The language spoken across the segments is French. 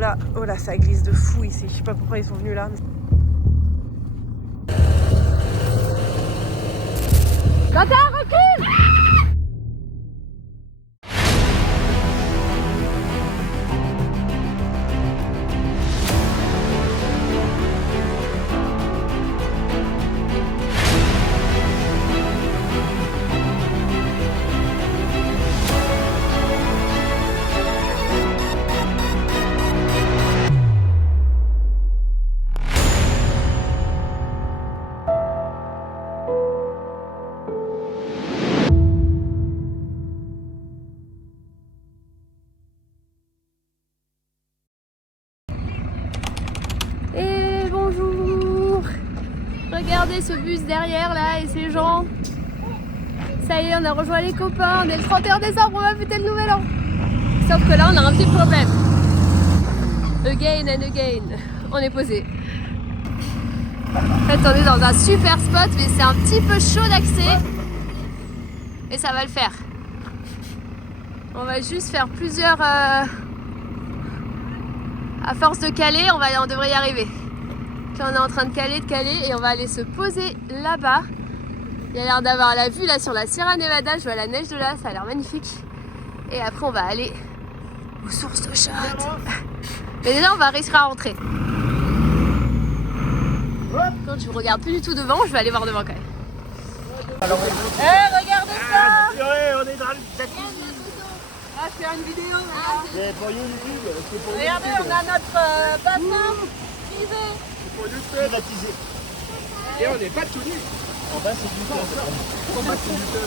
Voilà, oh là, ça glisse de fou ici. Je sais pas pourquoi ils sont venus là. Quentin, recule! Et bonjour! Regardez ce bus derrière là et ces gens. Ça y est, on a rejoint les copains, on est le 31 décembre, on va fêter le nouvel an. Sauf que là on a un petit problème. Again and again. On est posé. En fait on est dans un super spot mais c'est un petit peu chaud d'accès. Et ça va le faire. On va juste faire plusieurs... À force de caler, on devrait y arriver. Puis on est en train de caler et on va aller se poser là-bas. Il y a l'air d'avoir la vue là sur la Sierra Nevada, je vois la neige de là, ça a l'air magnifique. Et après on va aller aux sources de Shot. Mais déjà on va réussir à rentrer. Quand je ne regarde plus du tout devant, je vais aller voir devant quand même. Regardez ça! On est dans le jacuzzi. Ah, je fais une vidéo. C'est pour YouTube. Regardez, on a notre bassin privé. C'est pour YouTube. Privatisé. Et on n'est pas tout nus. En bas, c'est du temps. En bas, c'est du temps.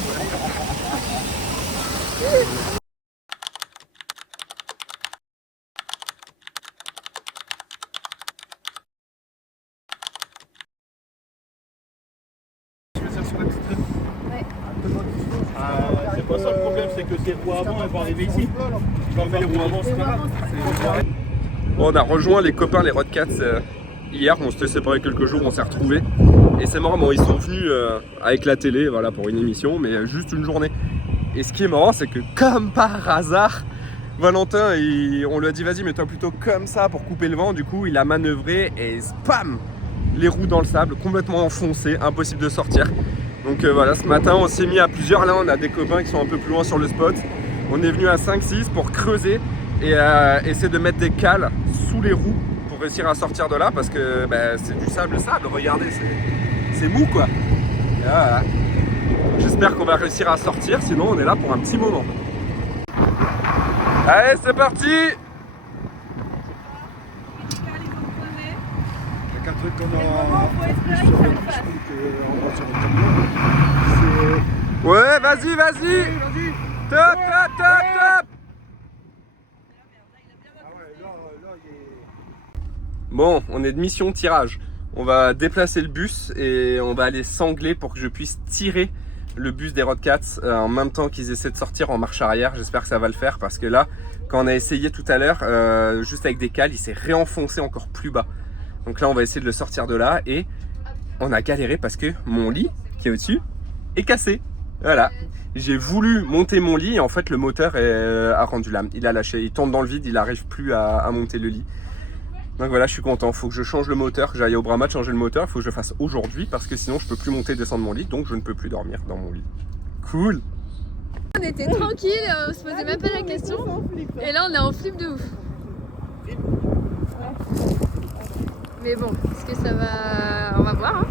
C'est pas ça le problème, c'est que ces roues avant elles vont arriver ici. Tu vas faire les roues avant, c'est pas grave. Bon, on a rejoint les copains, les Rodcats hier, on s'était séparés quelques jours, on s'est retrouvés. Et c'est marrant, bon, ils sont venus avec la télé, voilà, pour une émission, mais juste une journée. Et ce qui est marrant, c'est que comme par hasard, Valentin, on lui a dit vas-y mets-toi plutôt comme ça pour couper le vent. Du coup il a manœuvré et spam, les roues dans le sable, complètement enfoncées, impossible de sortir. Donc voilà, ce matin on s'est mis à plusieurs, là on a des copains qui sont un peu plus loin sur le spot. On est venu à 5-6 pour creuser et essayer de mettre des cales sous les roues pour réussir à sortir de là parce que bah, c'est du sable, regardez, c'est mou quoi. Et voilà. J'espère qu'on va réussir à sortir, sinon on est là pour un petit moment. Allez, c'est parti! Il y a qu'un truc qu'on a sur le bouche, Ouais, vas-y! Top! Bon, on est de mission tirage. On va déplacer le bus et on va aller sangler pour que je puisse tirer le bus des Rodcats en même temps qu'ils essaient de sortir en marche arrière. J'espère que ça va le faire parce que là, quand on a essayé tout à l'heure, juste avec des cales, il s'est réenfoncé encore plus bas. Donc là, on va essayer de le sortir de là et on a galéré parce que mon lit qui est au-dessus est cassé. Voilà. J'ai voulu monter mon lit et en fait, le moteur a rendu l'âme. Il a lâché. Il tourne dans le vide, il n'arrive plus à monter le lit. Donc voilà, je suis content. Il faut que je change le moteur, que j'aille au Brahma changer le moteur. Il faut que je le fasse aujourd'hui parce que sinon je peux plus monter et descendre mon lit. Donc je ne peux plus dormir dans mon lit. Cool. On était tranquille, on se posait même pas la question. Et là on est en flip de ouf. Mais bon, est-ce que ça va... On va voir. Hein.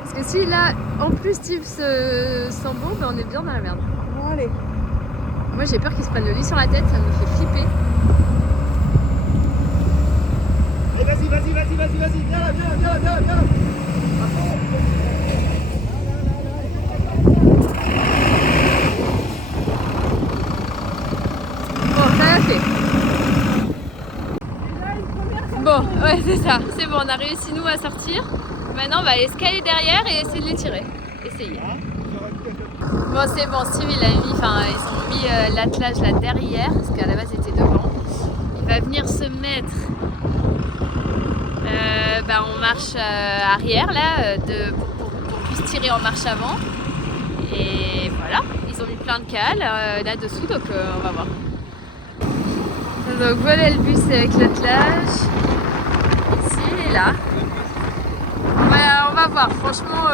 Parce que si là, en plus Steve se sent bon, ben on est bien dans la merde. Bon, allez. Moi j'ai peur qu'il se prenne le lit sur la tête, ça me fait flipper. Et vas-y, viens là. Bon, ça l'a fait. Bon, ouais c'est ça, c'est bon, on a réussi nous à sortir. Maintenant on va aller se caler derrière et essayer de les tirer. Essayer. Bon c'est bon, Steve il a mis, enfin ils ont mis l'attelage là derrière, parce qu'à la base il était devant. Il va venir se mettre en marche arrière là, pour qu'on puisse tirer en marche avant. Et voilà, ils ont mis plein de cales là-dessous, donc on va voir. Donc voilà le bus avec l'attelage. Ici, il est là. On va voir, franchement.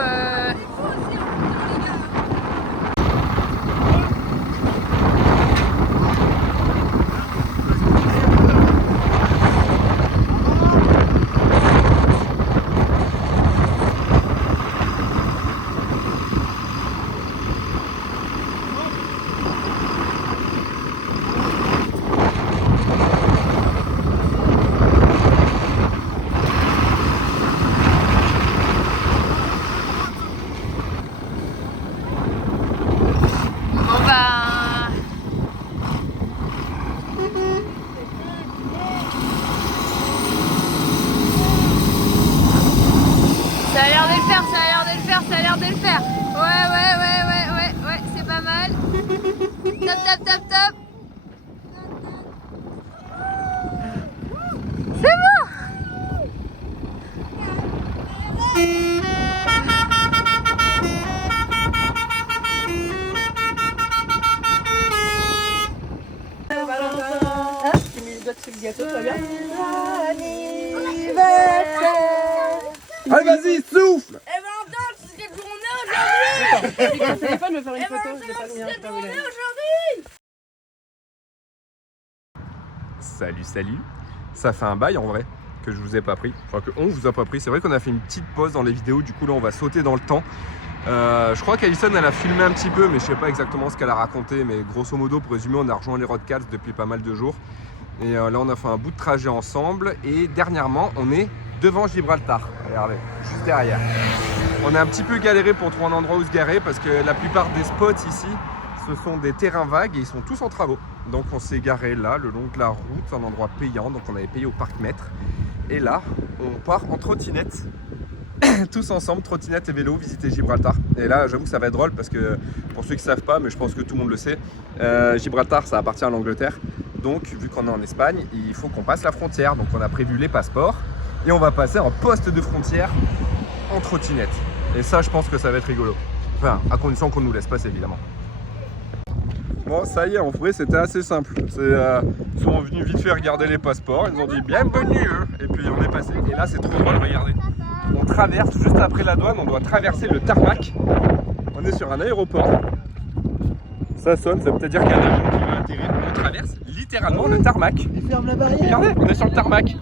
Ça a l'air de le faire, ça a l'air de le faire, ça a l'air de le faire. Ouais, c'est pas mal. Top. C'est bon. Tu mets le doigt dessus le gâteau, ça va bien? Allez, vas-y, souffle! Eh ben attends, c'est quelle journée aujourd'hui? Avec mon téléphone, me faire une photo, je l'ai pas mis. C'est quelle journée aujourd'hui? Salut. Ça fait un bail en vrai que je vous ai pas pris. Enfin qu'on vous a pas pris. C'est vrai qu'on a fait une petite pause dans les vidéos. Du coup là on va sauter dans le temps. Je crois qu'Alison elle a filmé un petit peu, mais je sais pas exactement ce qu'elle a raconté. Mais grosso modo, pour résumer, on a rejoint les Rodcats depuis pas mal de jours. Et là on a fait un bout de trajet ensemble. Et dernièrement on est devant Gibraltar. Regardez, juste derrière. On a un petit peu galéré pour trouver un endroit où se garer parce que la plupart des spots ici, ce sont des terrains vagues et ils sont tous en travaux. Donc on s'est garé là, le long de la route, un endroit payant. Donc on avait payé au parc Maître. Et là, on part en trottinette. Tous ensemble, trottinette et vélo, visiter Gibraltar. Et là, j'avoue que ça va être drôle parce que, pour ceux qui ne savent pas, mais je pense que tout le monde le sait, Gibraltar, ça appartient à l'Angleterre. Donc, vu qu'on est en Espagne, il faut qu'on passe la frontière. Donc on a prévu les passeports et on va passer en poste de frontière en trottinette. Et ça, je pense que ça va être rigolo. Enfin, à condition qu'on nous laisse passer, évidemment. Bon, ça y est, en vrai, c'était assez simple. Ils sont venus vite fait regarder les passeports, ils nous ont dit bienvenue, et puis on est passé. Et là, c'est trop drôle, regardez. On traverse, juste après la douane, on doit traverser le tarmac. On est sur un aéroport. Ça sonne, ça veut peut-être dire qu'il y a un avion qui va atterrir. On traverse littéralement le tarmac. Il ferme la barrière. Regardez, on est sur le tarmac.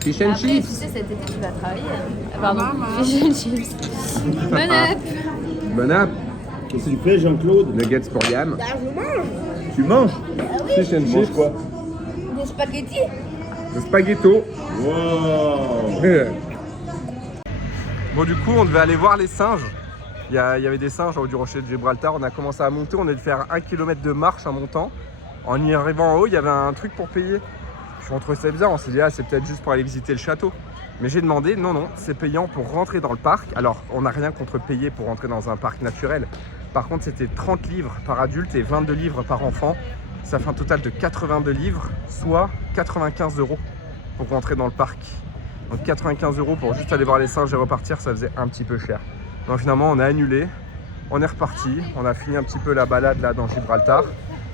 Fish and Après, tu chips. sais, cet été, tu vas travailler. Pardon, fish and chips. Bon app. Bon app. Qu'est-ce que tu fais, Jean-Claude? Nuggets pour Yam. Bah je mange. Tu manges? Fish and chips. quoi? Des spaghettis. Le spaghetto. Wow. Bon, du coup, on devait aller voir les singes. Il y avait des singes au haut du rocher de Gibraltar. On a commencé à monter. On a dû faire 1 km de marche en montant. En y arrivant en haut, il y avait un truc pour payer. On trouvait ça bizarre. On s'est dit, ah, c'est peut-être juste pour aller visiter le château. Mais j'ai demandé, non, c'est payant pour rentrer dans le parc. Alors, on n'a rien contre payer pour rentrer dans un parc naturel. Par contre, c'était 30 livres par adulte et 22 livres par enfant. Ça fait un total de 82 livres, soit 95 € pour rentrer dans le parc. Donc 95 € pour juste aller voir les singes et repartir, ça faisait un petit peu cher. Donc finalement, on a annulé, on est reparti, on a fini un petit peu la balade là dans Gibraltar.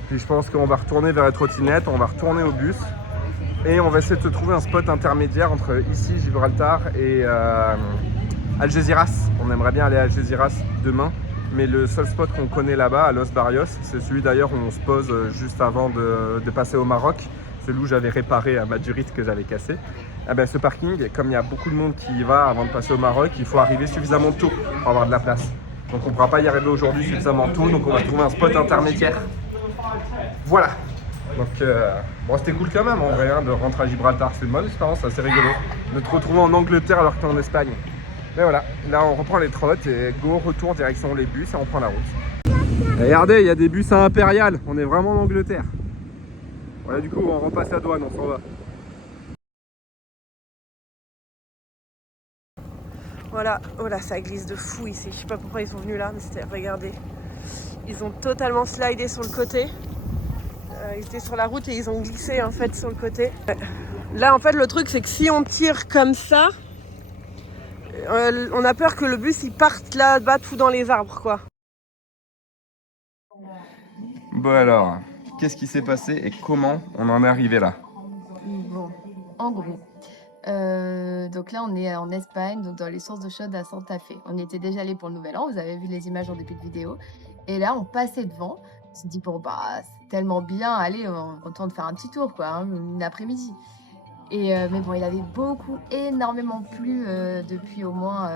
Puis je pense qu'on va retourner vers les trottinettes, on va retourner au bus. Et on va essayer de se trouver un spot intermédiaire entre ici, Gibraltar, et Algeciras. On aimerait bien aller à Algeciras demain. Mais le seul spot qu'on connaît là-bas, à Los Barrios, c'est celui d'ailleurs où on se pose juste avant de passer au Maroc. Celui où j'avais réparé ma durite que j'avais cassée. Eh ben, ce parking, comme il y a beaucoup de monde qui y va avant de passer au Maroc, il faut arriver suffisamment tôt pour avoir de la place. Donc on ne pourra pas y arriver aujourd'hui suffisamment tôt, donc on va trouver un spot intermédiaire. Voilà. Donc bon, c'était cool quand même en vrai de rentrer à Gibraltar, c'est une bonne expérience, assez rigolo. De te retrouver en Angleterre alors que tu es en Espagne. Mais voilà, là on reprend les trottes et go, retour direction les bus et on prend la route. Et regardez, il y a des bus à Impérial, on est vraiment en Angleterre. Voilà, du coup on repasse la douane, on s'en va. Voilà, oh là ça glisse de fou ici, je sais pas pourquoi ils sont venus là, mais c'était, regardez. Ils ont totalement slidé sur le côté. Ils étaient sur la route et ils ont glissé en fait sur le côté. Là en fait le truc c'est que si on tire comme ça, On a peur que le bus il parte là-bas tout dans les arbres quoi. Bon alors, qu'est-ce qui s'est passé et comment on en est arrivé là? Bon, en gros, donc là on est en Espagne, donc dans les sources d'eau chaude à Santa Fe. On y était déjà allé pour le Nouvel An, vous avez vu les images en début de vidéo. Et là on passait devant, on s'est dit bon bah c'est tellement bien, allez on retourne faire un petit tour quoi, hein, une après-midi. Et mais bon il avait énormément plu depuis au moins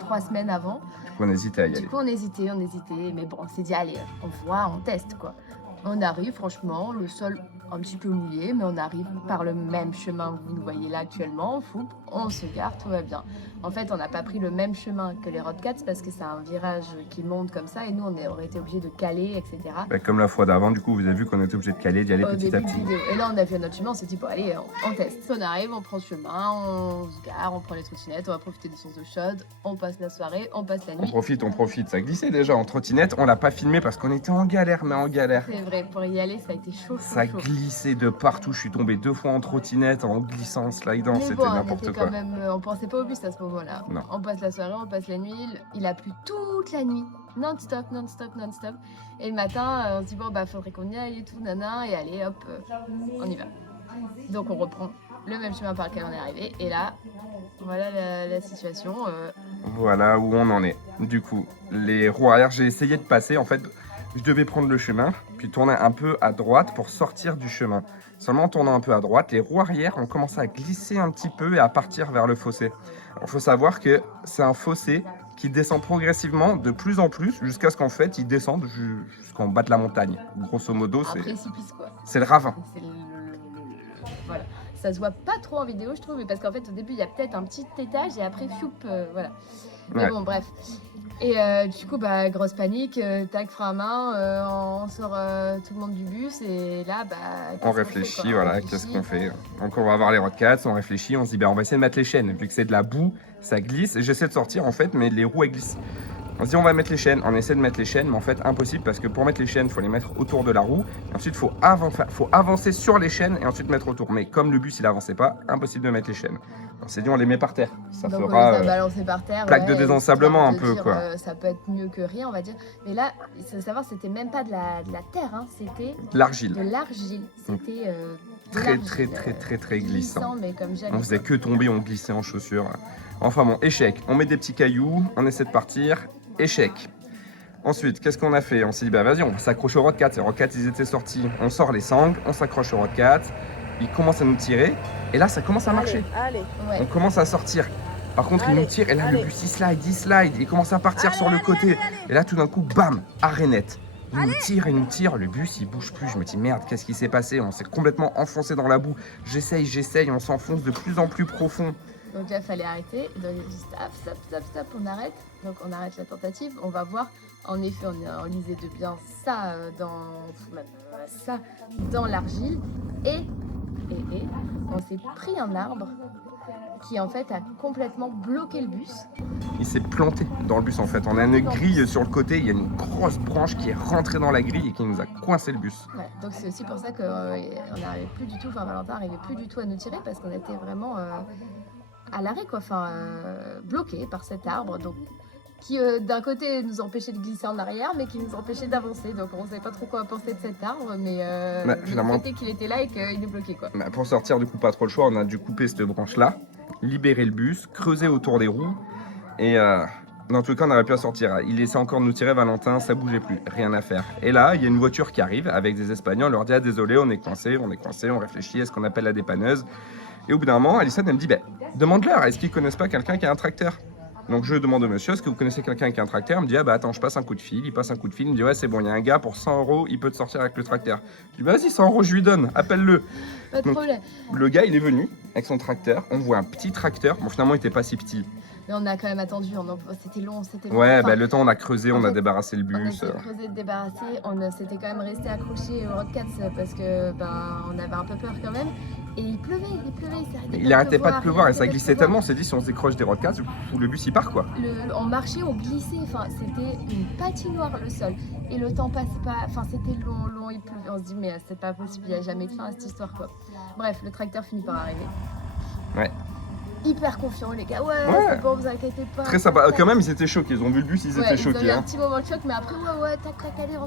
3 semaines avant. Du coup on hésitait à y aller. Du coup on hésitait, mais bon on s'est dit allez on voit, on teste quoi. On arrive franchement, le sol un petit peu mouillé, mais on arrive par le même chemin que vous nous voyez là actuellement, on se gare, tout va bien. En fait, on n'a pas pris le même chemin que les Rodcats parce que c'est un virage qui monte comme ça et nous on aurait été obligés de caler, etc. Bah, comme la fois d'avant, du coup, vous avez vu qu'on était obligé de caler, d'y aller petit à petit. Et là, on a vu notre chemin, on s'est dit, bon, allez, on teste. On arrive, on prend le chemin, on se gare, on prend les trottinettes, on va profiter des sources d'eau chaude, on passe la soirée, on passe la nuit. On profite. Ça glissait déjà en trottinette, on l'a pas filmé parce qu'on était en galère, mais en galère. C'est vrai, pour y aller, ça a été chaud. Ça glissait de partout, je suis tombé 2 fois en trottinette, en glissant, en slidant, c'était bon, n'importe quoi. Même, on pensait pas au bus à ce moment-là. Non. On passe la soirée, on passe la nuit, il a plu toute la nuit, non-stop. Et le matin, on se dit, bon, bah, faudrait qu'on y aille et tout, nana, et allez, hop, on y va. Donc, on reprend le même chemin par lequel on est arrivé, et là, voilà la situation. Voilà où on en est. Du coup, les roues arrière, j'ai essayé de passer, en fait, je devais prendre le chemin, puis tourner un peu à droite pour sortir du chemin. Seulement en tournant un peu à droite, les roues arrière ont commencé à glisser un petit peu et à partir vers le fossé. Il faut savoir que c'est un fossé qui descend progressivement de plus en plus jusqu'à ce qu'en fait il descende jusqu'en bas de la montagne. Grosso modo, c'est le ravin. Voilà. Ça se voit pas trop en vidéo, je trouve, mais parce qu'en fait au début il y a peut-être un petit étage et après fioup, voilà. Mais bon, bref. Et du coup, bah, grosse panique, tac, frein à main, on sort tout le monde du bus et là, bah... On réfléchit, voilà, qu'est-ce qu'on fait? Donc on va voir les Rodcats, on réfléchit, on se dit, bah, on va essayer de mettre les chaînes. Vu que c'est de la boue, ça glisse. J'essaie de sortir en fait, mais les roues elles glissent. On se dit, on va mettre les chaînes, on essaie de mettre les chaînes, mais en fait, impossible parce que pour mettre les chaînes, il faut les mettre autour de la roue. Et ensuite, il faut avancer sur les chaînes et ensuite mettre autour. Mais comme le bus, il avançait pas, impossible de mettre les chaînes. On s'est dit, on les met par terre. Ça donc, fera par terre, plaque de désensablement un peu, quoi. Ça peut être mieux que rien, on va dire. Mais là, il faut savoir, c'était même pas de la terre, hein, c'était de l'argile. De l'argile. C'était très glissant. Mais comme jamais. On faisait que tomber, on glissait en chaussures. Enfin bon, échec. On met des petits cailloux, on essaie de partir. Échec. Ensuite, qu'est-ce qu'on a fait? On s'est dit, bah vas-y, on s'accroche aux Rodcats. Les Rodcats, ils étaient sortis. On sort les sangles, on s'accroche aux Rodcats. Ils commencent à nous tirer. Et là, ça commence à marcher. Ouais. On commence à sortir. Par contre, ils nous tirent. Et là, le bus, il slide. Il commence à partir sur le côté. Et là, tout d'un coup, bam, arrêt net. Il nous tire. Le bus, il bouge plus. Je me dis, merde, qu'est-ce qui s'est passé? On s'est complètement enfoncé dans la boue. J'essaye. On s'enfonce de plus en plus profond. Donc là, il fallait arrêter. Donc, stop, on arrête. Donc, on arrête la tentative. On va voir. En effet, on lisait de bien ça dans l'argile. Et on s'est pris un arbre qui, en fait, a complètement bloqué le bus. Il s'est planté dans le bus, en fait. On a une grille sur le côté. Il y a une grosse branche qui est rentrée dans la grille et qui nous a coincé le bus. Ouais, donc, c'est aussi pour ça qu'on n'arrivait plus du tout, Valentin n'arrivait plus du tout à nous tirer parce qu'on était vraiment... à l'arrêt, quoi, bloqué par cet arbre, donc qui d'un côté nous empêchait de glisser en arrière, mais qui nous empêchait d'avancer. Donc on ne savait pas trop quoi penser de cet arbre, mais finalement, c'était qu'il était là et qu'il nous bloquait, quoi. Pour sortir, du coup, pas trop le choix, on a dû couper cette branche-là, libérer le bus, creuser autour des roues, et dans tout cas, on n'aurait pu à sortir. Il laissait encore nous tirer, Valentin, ça bougeait plus, rien à faire. Et là, il y a une voiture qui arrive avec des Espagnols, on leur dit, ah désolé, on est coincé, on réfléchit, est-ce qu'on appelle la dépanneuse? Et au bout d'un moment, Alison, elle me dit, demande-leur, est-ce qu'ils connaissent pas quelqu'un qui a un tracteur? Donc je demande au monsieur, est-ce que vous connaissez quelqu'un qui a un tracteur? Il me dit, ah bah attends, je passe un coup de fil. Il passe un coup de fil, il me dit, ouais c'est bon, il y a un gars pour 100 €, il peut te sortir avec le tracteur. Je dis, vas-y, 100 €, je lui donne, appelle-le. Pas de problème. Le gars, il est venu avec son tracteur, on voit un petit tracteur, bon finalement il était pas si petit. Mais on a quand même attendu, c'était long. Ouais, enfin, le temps on a creusé, on a débarrassé le bus. On a creusé, débarrassé, on s'était quand même resté accroché aux Rodcats parce que on avait un peu peur quand même. Et il pleuvait, il arrêtait pas de pleuvoir et ça glissait tellement, on s'est dit si on se décroche des Rodcats, le bus il part quoi. On marchait, on glissait, c'était une patinoire le sol. Et le temps passe pas, c'était long, il pleuvait. On se dit mais c'est pas possible, il n'y a jamais de fin à cette histoire quoi. Bref, le tracteur finit par arriver. Ouais. hyper confiants, les gars. Ouais, Ouais. c'est bon, vous inquiétez pas. Très sympa. Quand même, ils étaient choqués. Ils ont vu le bus, ils Ouais, étaient ils ont eu choqués. un Hein. petit moment de choc, mais après, ouais, tac, tac, allez,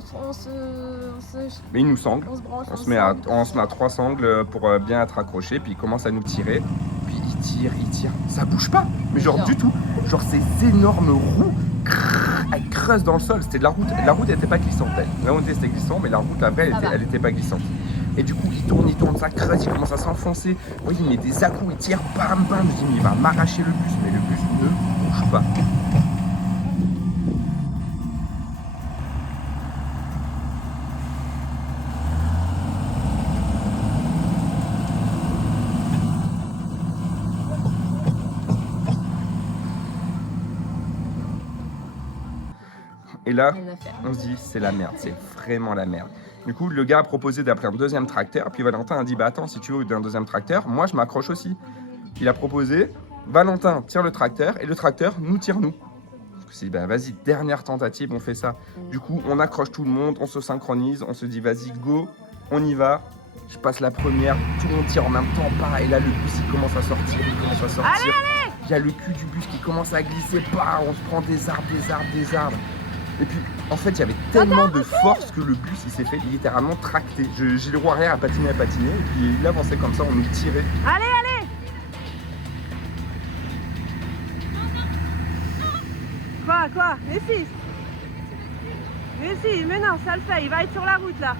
Mais ils nous sanglent. on se branche. On se met à 3 sangles pour bien être accrochés. Puis ils commencent à nous tirer. Puis ils tirent. Ça bouge pas. Mais genre Genre. du tout. Genre ces énormes roues, elles creusent dans le sol. C'était de la route. La route n'était pas glissante. La route était glissante, mais la route, la vraie, elle était pas glissante. Et du coup, il tourne, ça creuse, il commence à s'enfoncer. Vous voyez, il met des à-coups, il tire, bam, bam. Je dis, mais il va m'arracher le bus. Mais le bus ne bouge pas. Et là, on se dit, c'est la merde, c'est vraiment la merde. Du coup, le gars a proposé d'appeler un deuxième tracteur, puis Valentin a dit, bah attends, si tu veux un deuxième tracteur, moi je m'accroche aussi. Il a proposé, Valentin tire le tracteur, et le tracteur nous tire nous. C'est bah vas-y, dernière tentative, on fait ça. Du coup, on accroche tout le monde, on se synchronise, on se dit, vas-y, go, on y va. Je passe la première, tout le monde tire en même temps, pas. Et là, le bus, il commence à sortir, Allez, Il y a le cul du bus qui commence à glisser, pas. On se prend des arbres. Et puis, en fait, il y avait tellement de force que le bus, il s'est fait littéralement tracter. J'ai le roue arrière à patiner, et puis il avançait comme ça, on nous tirait. allez. Quoi? Mais si, mais non, ça le fait, il va être sur la route là.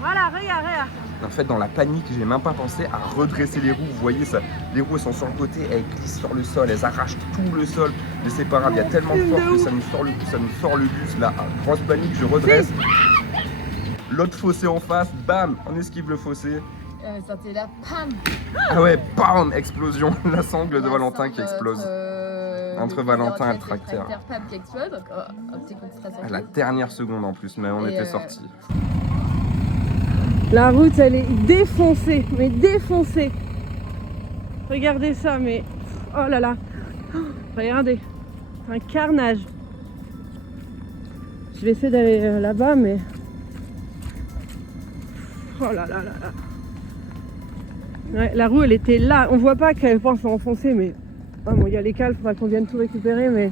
Voilà, regarde. En fait, dans la panique, j'ai même pas pensé à redresser les roues. Vous voyez ça, les roues elles sont sur le côté, elles glissent sur le sol, elles arrachent tout le sol. Mais c'est pas grave, il y a tellement de force que ça nous sort le bus. Là, grosse panique, je redresse. L'autre fossé en face, bam, on esquive le fossé. Ça t'est là, pam. Ah ouais, bam, explosion. La sangle de La Valentin sangle qui explose. Entre le Valentin et le tracteur. tracteur. Pam qui explose, donc un petit coup de stress en À la plus. dernière seconde en plus, mais on Et était sortis. La route, elle est défoncée, mais défoncée. Regardez ça, mais oh là là. Oh, regardez, c'est un carnage. Je vais essayer d'aller là-bas, mais oh là là là là. Ouais, la roue, elle était là. On voit pas qu'elle pense à enfoncer, mais oh, bon, il y a les cales, il faudra qu'on vienne tout récupérer, mais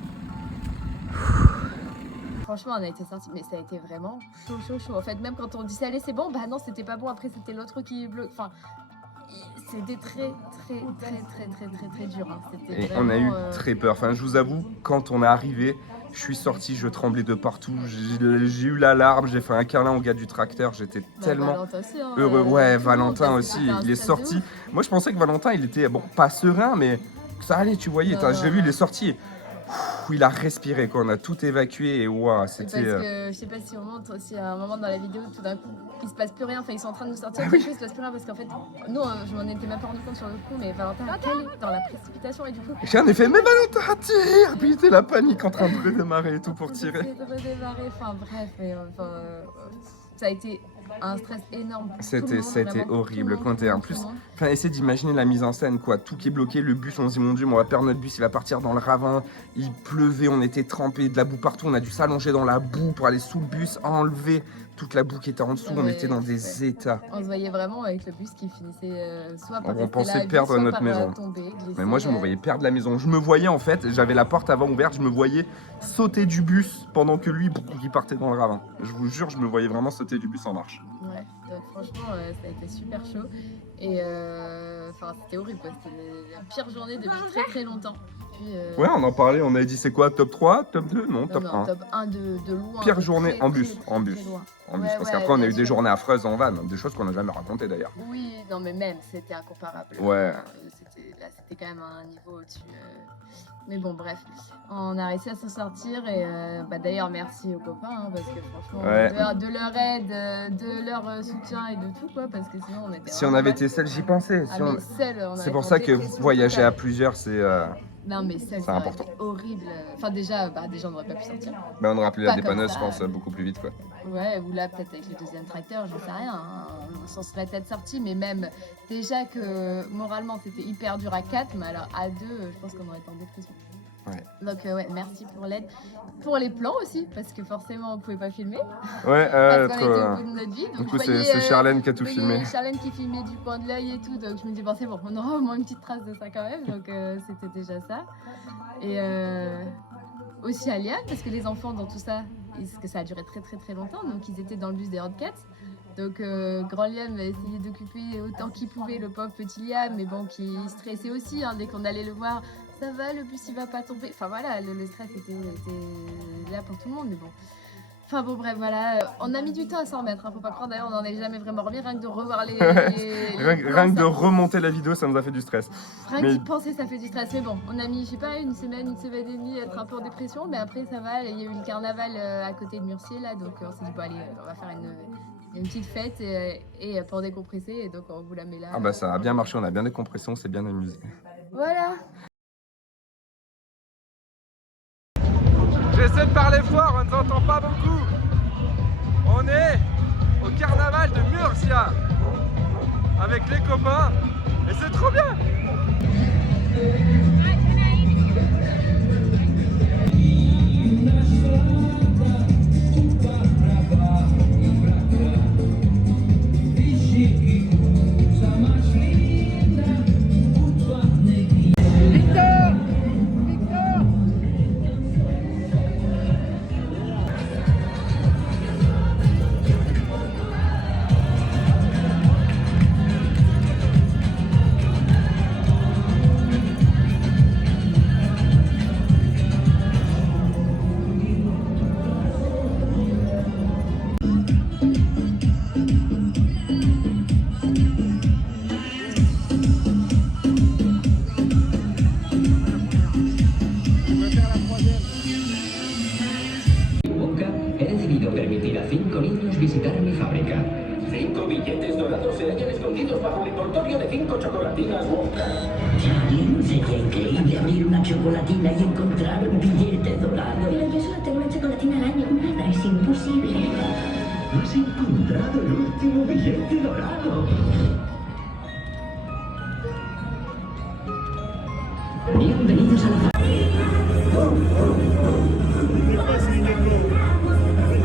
Franchement, on a été sortis, mais ça a été vraiment chaud. En fait, même quand on dit allez, c'est bon, bah non, c'était pas bon. Après, c'était l'autre qui bloque. Enfin, c'était très dur. Hein. C'était Et vraiment, on a eu très peur. Enfin, je vous avoue, quand on est arrivé, je suis sorti, je tremblais de partout. J'ai eu l'alarme, j'ai fait un câlin au gars du tracteur. J'étais tellement Valentin aussi, hein, heureux. Ouais, tout le monde, Valentin parce que aussi, c'était un il est stress de sorti. ouf. Moi, je pensais que Valentin, il était, bon, pas serein, mais ça allait, tu voyais. Non, J'ai vu, il est sorti. Il a respiré, quoi. On a tout évacué et waouh, C'est c'était. parce que je sais pas si on montre aussi à un moment dans la vidéo, tout d'un coup, il se passe plus rien. Enfin, ils sont en train de nous sortir quelque chose, il se passe plus rien parce qu'en fait, nous, je m'en étais même pas rendu compte sur le coup, mais Valentin a calé dans la précipitation et du coup. J'ai un effet, mais Valentin, tire. Puis c'était la panique en train de redémarrer et tout pour tirer. De redémarrer, enfin bref, mais, ça a été un stress énorme. Pour tout le monde, C'était vraiment, horrible. tout le Quand monde, t'es en tout plus. le monde. Enfin, essayez d'imaginer la mise en scène, quoi. Tout qui est bloqué, le bus, on se dit, mon Dieu, mais on va perdre notre bus, il va partir dans le ravin. Il pleuvait, on était trempés, de la boue partout. On a dû s'allonger dans la boue pour aller sous le bus, enlever toute la boue qui était en dessous. Ouais, On était dans ouais. des états. On se voyait vraiment avec le bus qui finissait soit par On rester pensait là, à vie, perdre soit notre par, maison. tomber, glisser, Mais moi, je me voyais perdre la maison. Je me voyais, en fait, j'avais la porte avant ouverte, je me voyais sauter du bus pendant que lui, il partait dans le ravin. Je vous jure, je me voyais vraiment sauter du bus en marche. Ouais, donc franchement, ça a été super chaud. Et c'était horrible, quoi. C'était la pire journée depuis très longtemps. Puis, Ouais, on en parlait, on avait dit c'est quoi, top 3, top 2? Non, top 1. top 1 de loin. Pire de journée très, en bus, très, en très bus. loin. En bus, Ouais, parce ouais, qu'après on a bien eu des sûr. journées affreuses en van, des choses qu'on n'a jamais racontées d'ailleurs. Oui, non mais même, c'était incomparable. Ouais. C'était quand même un niveau au-dessus. Mais bon, bref, on a réussi à s'en sortir et d'ailleurs merci aux copains hein, parce que franchement, Ouais. de leur aide, de leur soutien et de tout quoi, parce que sinon on était. Si on vraiment avait mal. été seul, j'y pensais. Ah, Si on- mais seul, on C'est aurait pour été ça en que dépression voyager totale. à plusieurs, c'est. Non mais seul, c'est ça aurait important. été horrible. Enfin déjà on n'aurait pas pu sortir. Ben, on aurait appelé la Pas comme dépanneuse, ça. je pense, beaucoup plus vite quoi. Ouais, ou là peut-être avec le deuxième tracteur, j'en sais rien. Hein. On s'en serait peut-être sorti, mais même déjà que moralement c'était hyper dur à 4, mais alors à 2, je pense qu'on aurait été en dépression. Ouais. Donc ouais, merci pour l'aide. Pour les plans aussi, parce que forcément on pouvait pas filmer. Ouais, Parce qu'on était au bout de notre vie. du Donc coup, je voyais, c'est Charlène qui a tout je voyais filmé. Charlène qui filmait du coin de l'œil et tout. Donc je me dis, bon c'est bon, on aura au moins une petite trace de ça quand même. Donc c'était déjà ça. Et aussi à Liam, parce que les enfants dans tout ça, parce que ça a duré très très très longtemps. Donc ils étaient dans le bus des Rodcats. Donc grand Liam a essayé d'occuper autant qu'il pouvait le pauvre petit Liam, mais bon, qui stressait aussi hein, dès qu'on allait le voir. Ça va, le bus il va pas tomber. Enfin voilà, le stress était là pour tout le monde, mais bon. Enfin bon, bref, voilà. On a mis du temps à s'en remettre, hein, faut pas croire. D'ailleurs, on n'en est jamais vraiment remis, rien que de revoir les Rien que de remonter la vidéo, ça nous a fait du stress. Rien Mais- qu'y penser, ça fait du stress. Mais bon, on a mis, je sais pas, une semaine et demie, être un peu en dépression, mais après ça va. Il y a eu le carnaval à côté de Murcier, là, donc on s'est dit, bon allez, on va faire une petite fête et pour décompresser, et donc on vous la met là. Ah bah ça a bien marché, on a bien décompressé, on s'est bien amusé. Voilà. J'essaie de parler fort, on ne s'entend pas beaucoup. On est au carnaval de Murcia avec les copains et c'est trop bien. He decidido permitir a 5 niños visitar mi fábrica. 5 billetes dorados se hallan escondidos bajo el envoltorio de 5 chocolatinas Wonka. Charlie, sería increíble abrir una chocolatina y encontrar un billete dorado. Pero yo solo tengo una chocolatina al año. Nada es imposible. Has encontrado el último billete dorado. Bienvenidos a la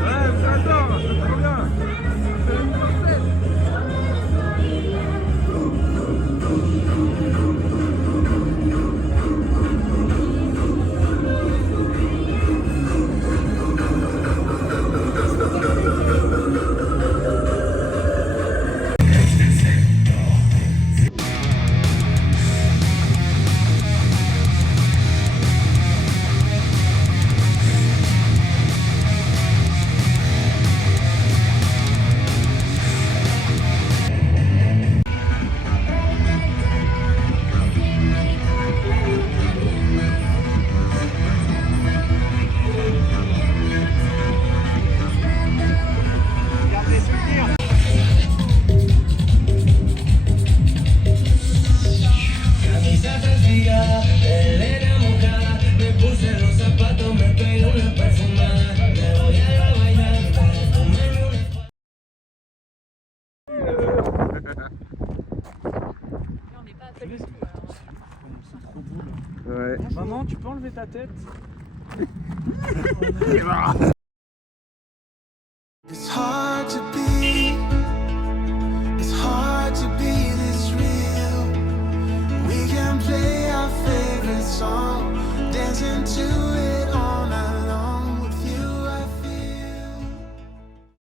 Ouais, j'adore, c'est trop bien. C'est une grosse fête. Ouais. Maman, tu peux enlever ta tête?